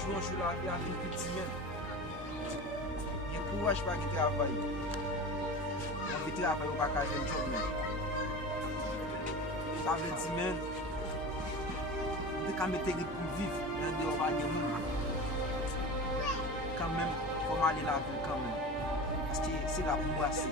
jour la vie avec une petite semaine. Il y a courage pas de travailler. On veut travailler, on va pas faire un job. Ça veut dire, man, on peut mettre rythme vivre, mais on va gagner. Quand même, il faut aller la vie quand même. Parce que c'est la pour moi, c'est.